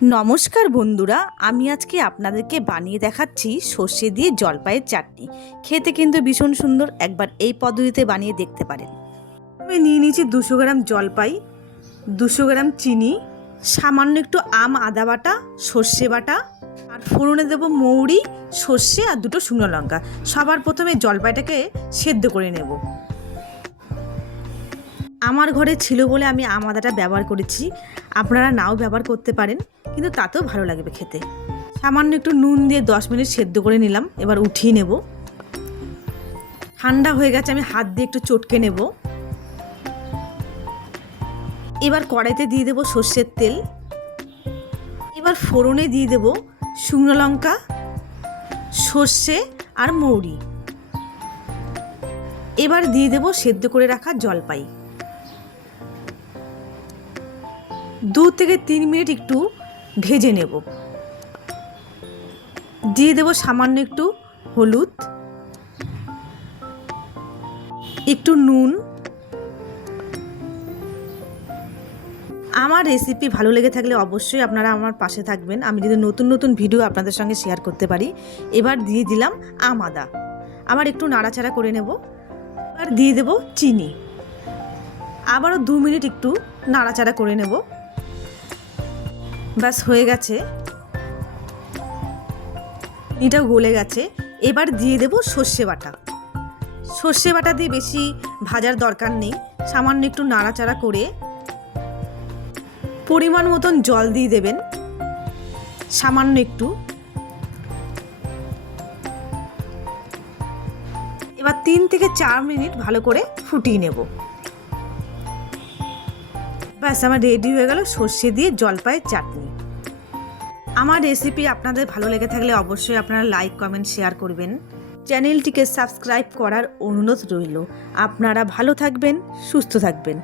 নমস্কার বন্ধুরা, আমি আজকে আপনাদেরকে বানিয়ে দেখাচ্ছি সর্ষে দিয়ে জলপাইয়ের চাটনি। খেতে কিন্তু ভীষণ সুন্দর, একবার এই পদ্ধতিতে বানিয়ে দেখতে পারেন। আমি নিয়ে নিয়েছি 200 গ্রাম জলপাই, 200 গ্রাম চিনি, সামান্য একটু আদা বাটা, সর্ষে বাটা, আর ফোড়নে দেবো মৌরি, সর্ষে আর 2টো শুকনো লঙ্কা। সবার প্রথমে জলপাইটাকে সেদ্ধ করে নেব। আমার ঘরে ছিল বলে আমি আদাটা ব্যবহার করেছি, আপনারা নাও ব্যবহার করতে পারেন, কিন্তু তাতেও ভালো লাগবে খেতে। সামান্য একটু নুন দিয়ে 10 মিনিট সেদ্ধ করে নিলাম। এবার উঠিয়ে নেব। ঠান্ডা হয়ে গেছে, আমি হাত দিয়ে একটু চটকে নেব। এবার কড়াইতে দিয়ে দেবো সর্ষের তেল। এবার ফোড়নে দিয়ে দেব শুকনো লঙ্কা, সর্ষে আর মৌরি। এবার দিয়ে দেব সেদ্ধ করে রাখা জলপাই। 2 থেকে 3 মিনিট একটু ভেজে নেব। দিয়ে দেব সামান্য একটু হলুদ, একটু নুন। আমার রেসিপি ভালো লেগে থাকলে অবশ্যই আপনারা আমার পাশে থাকবেন, আমি যদি নতুন নতুন ভিডিও আপনাদের সঙ্গে শেয়ার করতে পারি। এবার দিয়ে দিলাম আদা। আবার একটু নাড়াচাড়া করে নেব। এবার দিয়ে দেব চিনি। আবারও 2 মিনিট একটু নাড়াচাড়া করে নেব। ব্যাস হয়ে গেছে, চিনিটাও গলে গেছে। এবার দিয়ে দেব সর্ষে বাটা। সর্ষে বাটা দিয়ে বেশি ভাজার দরকার নেই, সামান্য একটু নাড়াচাড়া করে পরিমাণ মতন জল দিয়ে দেবেন, সামান্য একটু। এবার 3 থেকে 4 মিনিট ভালো করে ফুটিয়ে নেব। ব্যাস আমার রেডি হয়ে গেল সর্ষে দিয়ে জলপাইয়ের চাটনি। আমার রেসিপি আপনাদের ভালো লেগে থাকলে অবশ্যই আপনারা লাইক, কমেন্ট, শেয়ার করবেন। চ্যানেলটিকে সাবস্ক্রাইব করার অনুরোধ রইল। আপনারা ভালো থাকবেন, সুস্থ থাকবেন।